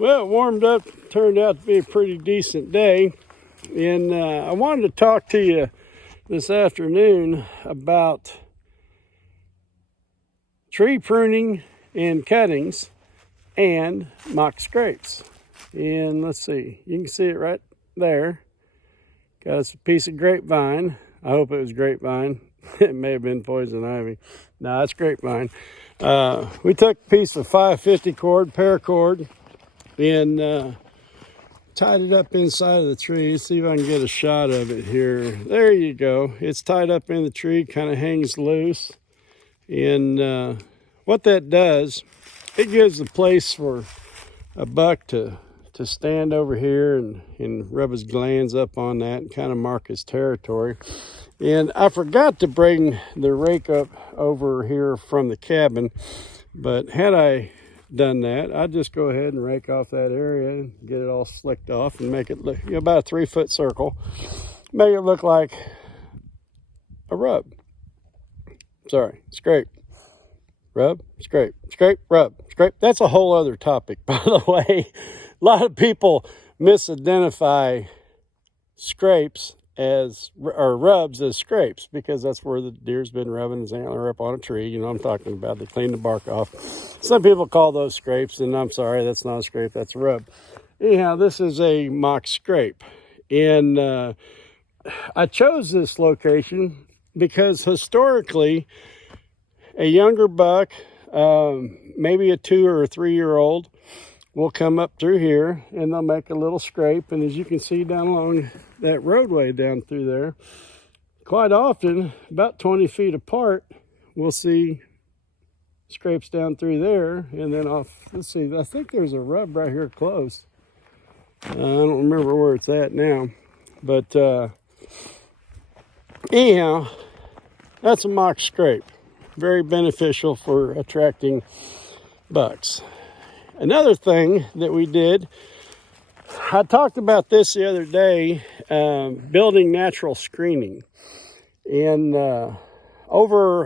Well, it warmed up, turned out to be a pretty decent day. And I wanted to talk to you this afternoon about tree pruning and cuttings and mock scrapes. And let's see, you can see it right there. Got a piece of grapevine. I hope it was grapevine. It may have been poison ivy. No, it's grapevine. We took a piece of 550 cord, paracord, and tied it up inside of the tree. See if I can get a shot of it here. There you go. It's tied up in the tree, kind of hangs loose. And what that does, it gives a place for a buck to stand over here and rub his glands up on that and kind of mark his territory. And I forgot to bring the rake up over here from the cabin, but had I done that, I'd just go ahead and rake off that area and get it all slicked off and make it look, about a 3-foot circle, make it look like a rub. Sorry, scrape. Rub, scrape, scrape, rub, scrape. That's a whole other topic, by the way. A lot of people misidentify scrapes or rubs as scrapes because that's where the deer's been rubbing his antler up on a tree. You know what I'm talking about. They clean the bark off. Some people call those scrapes, and I'm sorry, that's not a scrape, that's a rub. Anyhow, this is a mock scrape. And I chose this location because historically, a younger buck, maybe a 2 or a 3-year-old, will come up through here and they'll make a little scrape. And as you can see down along that roadway down through there, quite often, about 20 feet apart, we'll see scrapes down through there. And then off, let's see, I think there's a rub right here close. I don't remember where it's at now. But anyhow, that's a mock scrape. Very beneficial for attracting bucks. Another thing that we did, I talked about this the other day, building natural screening. And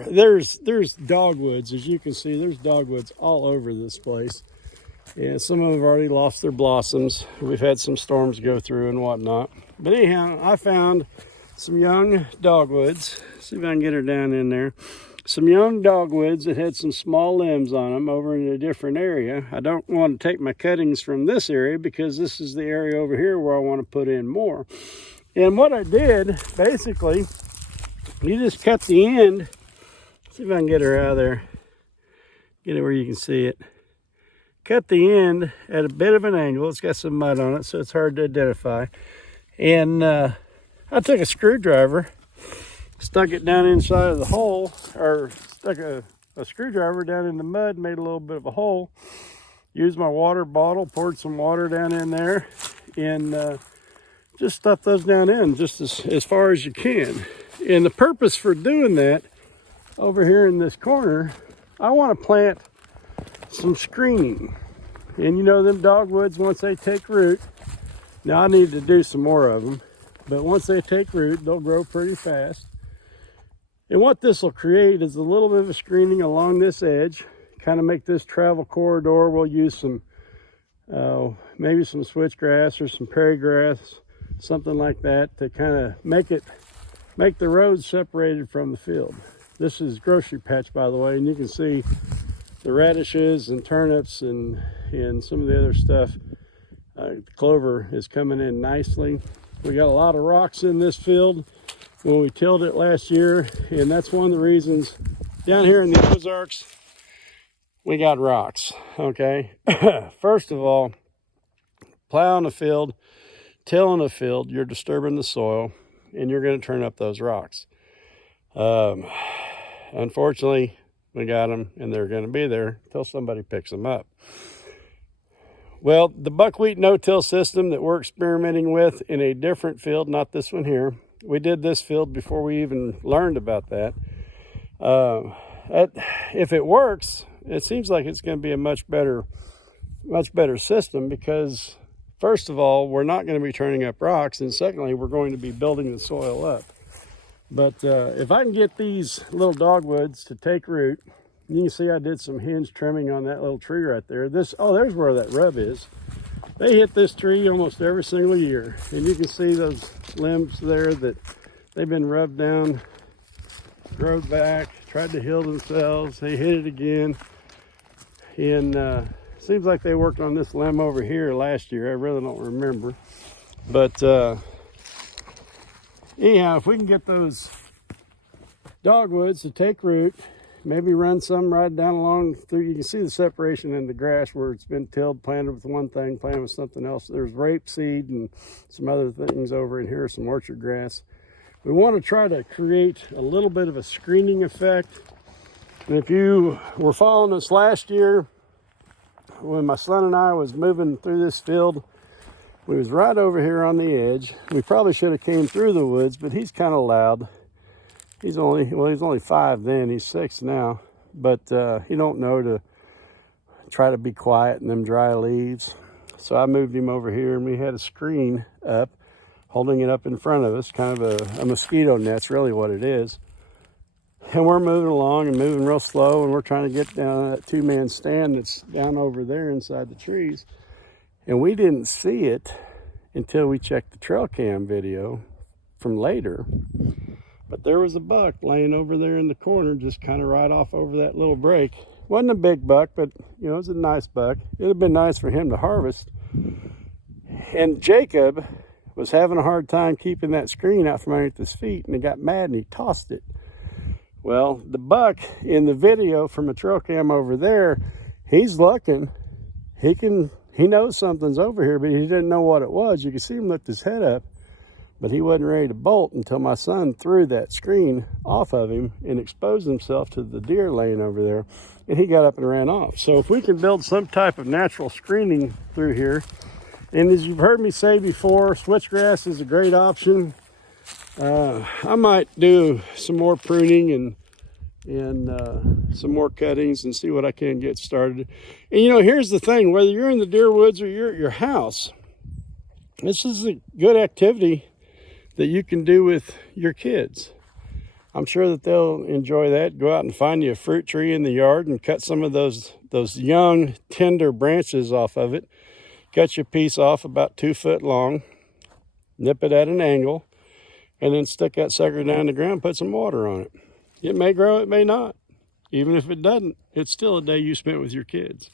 there's dogwoods, as you can see, there's dogwoods all over this place. And some of them have already lost their blossoms. We've had some storms go through and whatnot. But anyhow, I found some young dogwoods. See if I can get her down in there. Some young dogwoods that had some small limbs on them over in a different area. I don't want to take my cuttings from this area because this is the area over here where I want to put in more. And what I did, basically, you just cut the end. See if I can get her out of there. Get it where you can see it. Cut the end at a bit of an angle. It's got some mud on it, so it's hard to identify. And I took a screwdriver, stuck it down inside of the hole, or stuck a screwdriver down in the mud, made a little bit of a hole, used my water bottle, poured some water down in there, and just stuff those down in just as far as you can. And the purpose for doing that, over here in this corner, I want to plant some screening. And you know them dogwoods, once they take root, now I need to do some more of them, but once they take root, they'll grow pretty fast. And what this will create is a little bit of a screening along this edge, kind of make this travel corridor. We'll use some, maybe some switchgrass or some prairie grass, something like that, to kind of make the road separated from the field. This is grocery patch, by the way, and you can see the radishes and turnips and some of the other stuff. The clover is coming in nicely. We got a lot of rocks in this field when we tilled it last year, and that's one of the reasons down here in the Ozarks we got rocks. Okay. First of all, plowing a field, tilling a field, you're disturbing the soil and you're going to turn up those rocks. Unfortunately, we got them and they're going to be there until somebody picks them up. Well, the buckwheat no-till system that we're experimenting with in a different field, not this one here. We did this field before we even learned about that. If it works, it seems like it's going to be a much better system because, first of all, we're not going to be turning up rocks, and secondly, we're going to be building the soil up. But if I can get these little dogwoods to take root, you can see I did some hinge trimming on that little tree right there. There's where that rub is. They hit this tree almost every single year. And you can see those limbs there that they've been rubbed down, growed back, tried to heal themselves. They hit it again. And seems like they worked on this limb over here last year. I really don't remember. But anyhow, if we can get those dogwoods to take root, maybe run some right down along through, you can see the separation in the grass where it's been tilled, planted with one thing, planted with something else. There's rapeseed and some other things over in here, some orchard grass. We want to try to create a little bit of a screening effect. And if you were following us last year, when my son and I was moving through this field, we was right over here on the edge. We probably should have came through the woods, but he's kind of loud. He's only 5 then, he's 6 now, but he don't know to try to be quiet in them dry leaves. So I moved him over here, and we had a screen up, holding it up in front of us, kind of a mosquito net's really what it is. And we're moving along and moving real slow, and we're trying to get down that 2-man stand that's down over there inside the trees. And we didn't see it until we checked the trail cam video from later. But there was a buck laying over there in the corner, just kind of right off over that little break. Wasn't a big buck, but you know, it was a nice buck. It would have been nice for him to harvest. And Jacob was having a hard time keeping that screen out from underneath his feet, and he got mad and he tossed it. Well, the buck in the video from a trail cam over there, he's looking. He knows something's over here, but he didn't know what it was. You can see him lift his head up, but he wasn't ready to bolt until my son threw that screen off of him and exposed himself to the deer laying over there, and he got up and ran off. So if we can build some type of natural screening through here, and as you've heard me say before, switchgrass is a great option. I might do some more pruning and some more cuttings and see what I can get started. And you know, here's the thing, whether you're in the deer woods or you're at your house, this is a good activity that you can do with your kids. I'm sure that they'll enjoy that. Go out and find you a fruit tree in the yard and cut some of those young, tender branches off of it. Cut your piece off about 2 foot long, nip it at an angle, and then stick that sucker down the ground, put some water on it. It may grow, it may not. Even if it doesn't, it's still a day you spent with your kids.